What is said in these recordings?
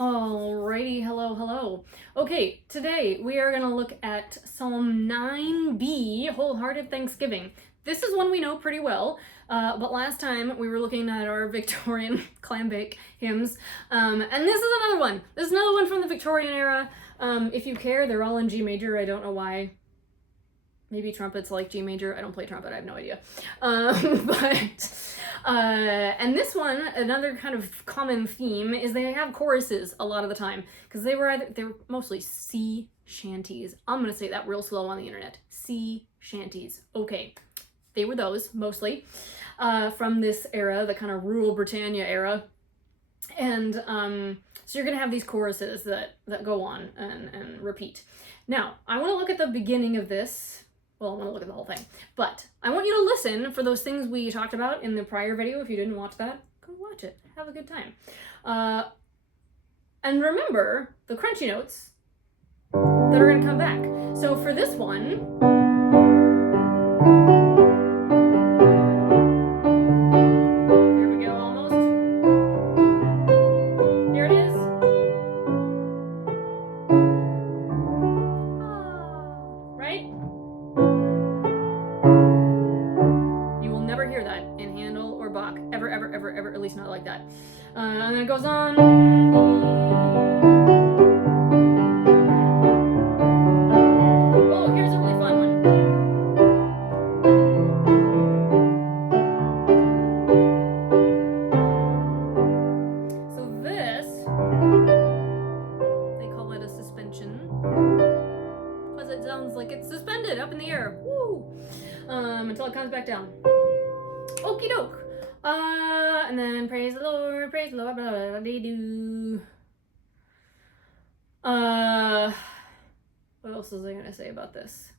Alrighty, hello. Okay, today we are going to look at Psalm 9b, Wholehearted Thanksgiving. This is one we know pretty well, but last time we were looking at our Victorian clam bake hymns, and this is another one. This is another one from the Victorian era. If you care, they're all in G major. I don't know why. Maybe trumpets like G major. I don't play trumpet. I have no idea. And this one, another kind of common theme is they have choruses a lot of the time because they were mostly sea shanties. I'm gonna say that real slow on the internet. Sea shanties. Okay, they were those mostly from this era, the kind of rural Britannia era, and so you're gonna have these choruses that go on and repeat. Now, I want to look at the beginning of this. Well, I want to look at the whole thing, but I want you to listen for those things we talked about in the prior video. If you didn't watch that, go watch it. Have a good time. And remember the crunchy notes that are going to come back. So for this one, here we go almost. Here it is. Right? Hear that in Handel or Bach ever, at least not like that. And then it goes on. Oh, here's a really fun one. So this, they call it a suspension because it sounds like it's suspended up in the air. Woo! Until it comes back down. Okie doke. And then praise the Lord, blah, blah, blah, blah, do. What else was I gonna say about this?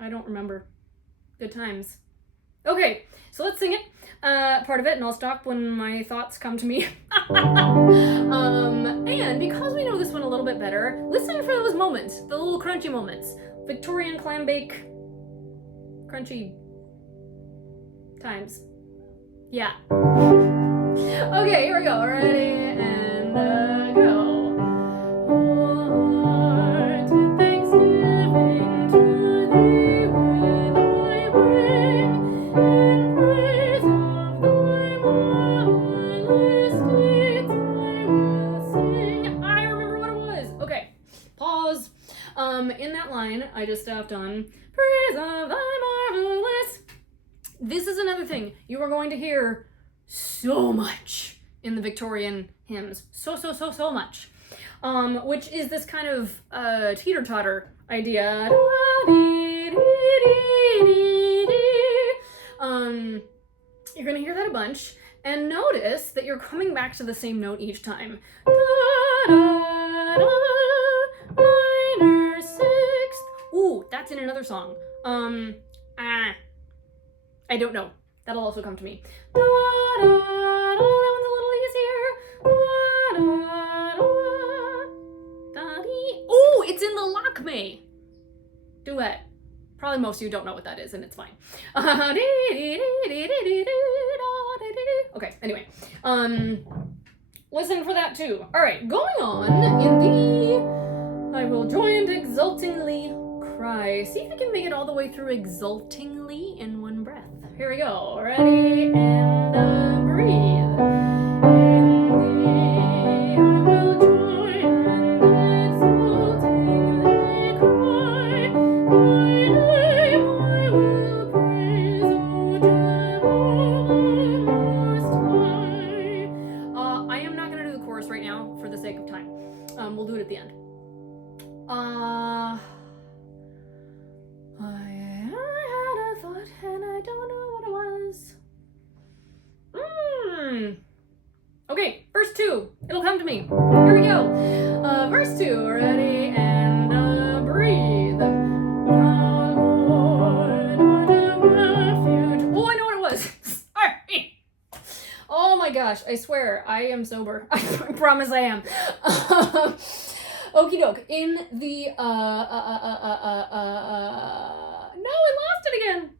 I don't remember. Good times. Okay, so let's sing it. Part of it, and I'll stop when my thoughts come to me. And because we know this one a little bit better, listen for those moments, the little crunchy moments. Victorian clam bake, crunchy times. Yeah. Okay, here we go. Ready and go. Wholehearted thanksgiving to thee will I bring, in praise of thy marvelous deeds I will sing. I remember what it was. Okay, pause. In that line, I just stopped on praise of thy marvelous. This is another thing you are going to hear so much in the Victorian hymns. So much. Which is this kind of teeter-totter idea. You're going to hear that a bunch, and notice that you're coming back to the same note each time. Minor sixth. Ooh, that's in another song. I don't know. That'll also come to me. That one's a little easier. Oh, it's in the Lakme duet. Probably most of you don't know what that is, and it's fine. Okay, anyway. Listen for that too. All right, going on in the I will join exultingly cry. See if you can make it all the way through exultingly in one breath. Here we go. Ready and breathe. In thee I will join and exultingly cry. Thy name I will praise, O Jehovah Most High. I am not going to do the chorus right now for the sake of time. We'll do it at the end. I had a thought and I don't know what it was. Okay, verse 2. It'll come to me. Here we go. Verse 2. Ready and breathe. Thou Lord art a refuge. Oh, I know what it was. Sorry. Oh my gosh, I swear, I am sober. I promise I am. Okie doke. In the no, I lost it again.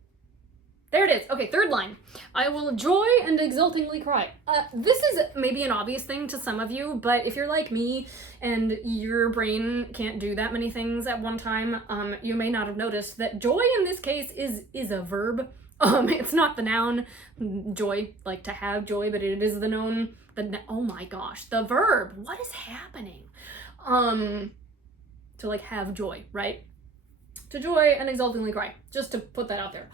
There it is. Okay, third line. I will joy and exultingly cry. This is maybe an obvious thing to some of you, but if you're like me and your brain can't do that many things at one time, you may not have noticed that joy in this case is a verb. It's not the noun joy, like to have joy, but it is the noun. Oh my gosh, the verb. What is happening? To like have joy, right? To joy and exultingly cry. Just to put that out there.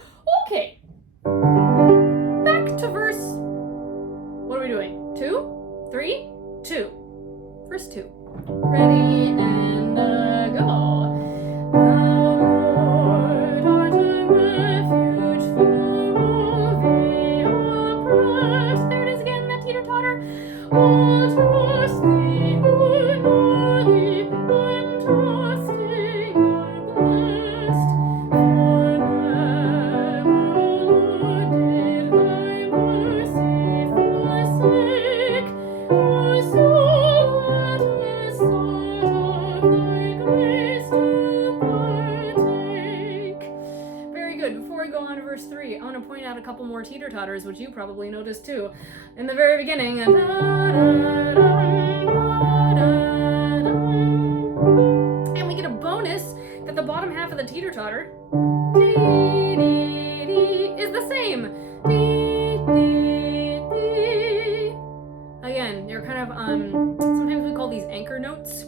Okay. Back to verse. What are we doing? 2? 3? 2. Verse 2. Ready and go. Thou, Lord, art a refuge for all the oppressed. There it is again, that teeter-totter. All trust thee, who know thee, and trusting are blessed. For never, Lord, did thy mercy forsake, or so let us sought of thy grace to partake. Very good. Before we go on to verse 3, I want to point out a couple more teeter-totters, which you probably noticed too. In the very beginning, and we get a bonus that the bottom half of the teeter-totter is the same. Again, you're kind of, sometimes we call these anchor notes.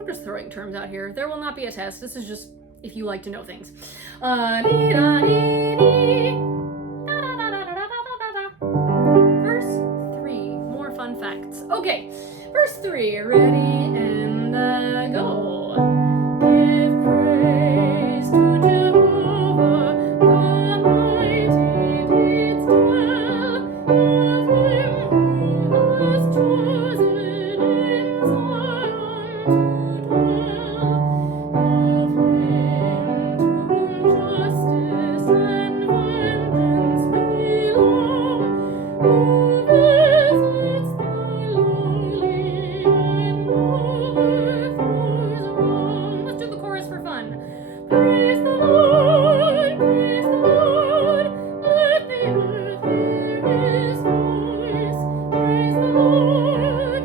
I'm just throwing terms out here. There will not be a test. This is just if you like to know things. Verse 3, more fun facts. Okay, verse 3, ready and go. Give praise to Jehovah, the mighty deeds tell of him who has chosen in Zion to dwell, of him to whom justice and vengeance belong, who visits the lowly and overthrows wrong. Let's do the chorus for fun. Praise the Lord, praise the Lord, let the earth hear his voice. Praise the Lord,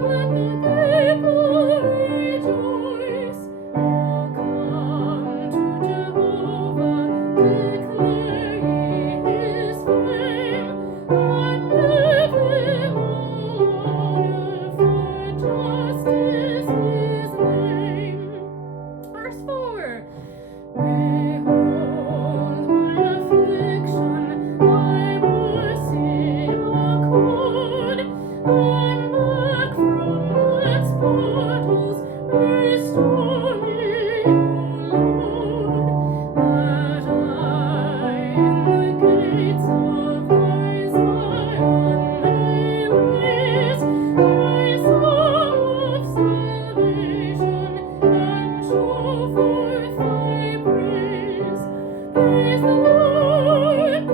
let the people rejoice. Oh, come to Jehovah, declare ye his fame, and give him all honor, for justice his name. Verse 4. Behold my affliction, thy mercy accord, and back from death's portals restore me, O Lord, that I in the gates of thy Zion may raise thy song of salvation, and show forth thy praise. Praise the Lord,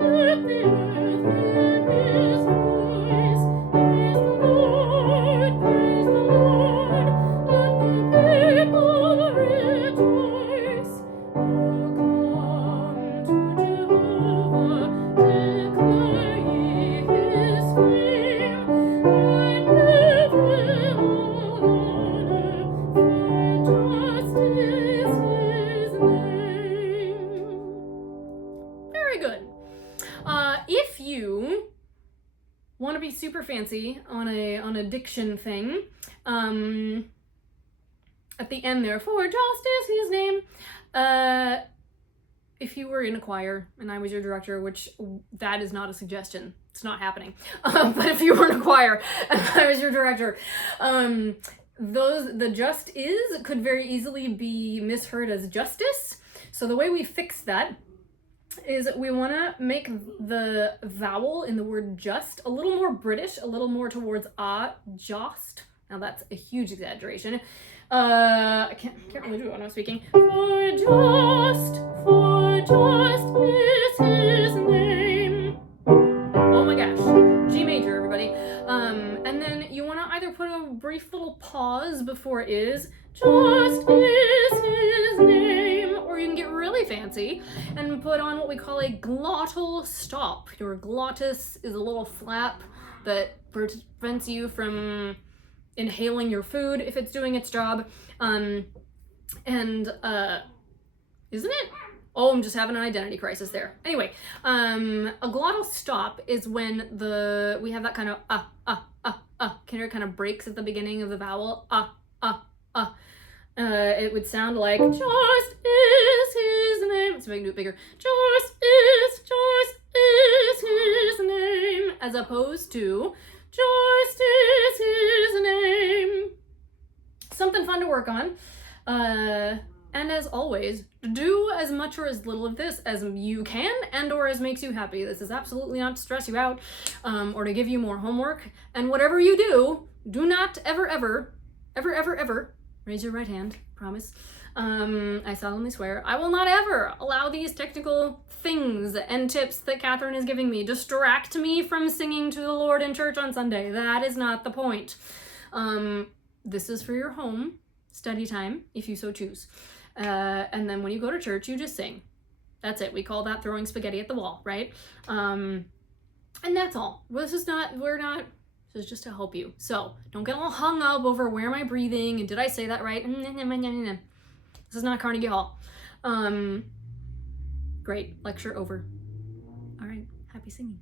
let the earth hear his voice. Praise the Lord, let the people rejoice. Oh, come to Jehovah, declare ye his fame, and give him all honor, for justice his name. Very good. If you want to be super fancy on a diction thing, at the end there, for justice his name, if you were in a choir and I was your director, which that is not a suggestion, it's not happening, but if you were in a choir and I was your director, the just is could very easily be misheard as justice. So the way we fix that is we want to make the vowel in the word just a little more British, a little more towards just. Now that's a huge exaggeration. I can't really do it when I'm speaking. For just is his name. Oh my gosh. G major, everybody. And then you want to either put a brief little pause before is, just is his name, or fancy, and put on what we call a glottal stop. Your glottis is a little flap that prevents you from inhaling your food if it's doing its job. Isn't it? Oh, I'm just having an identity crisis there. Anyway, a glottal stop is when we have that kind of kind of breaks at the beginning of the vowel. It would sound like, just is his name. Let's make it bigger. Just is his name. As opposed to, just is his name. Something fun to work on. And as always, do as much or as little of this as you can and or as makes you happy. This is absolutely not to stress you out or to give you more homework. And whatever you do not ever, raise your right hand, promise. I solemnly swear, I will not ever allow these technical things and tips that Catherine is giving me distract me from singing to the Lord in church on Sunday. That is not the point. This is for your home study time, if you so choose. And then when you go to church, you just sing. That's it. We call that throwing spaghetti at the wall, right? And that's all. This is just to help you. So don't get all hung up over where am I breathing and did I say that right? This is not Carnegie Hall. Great. Lecture over. All right. Happy singing.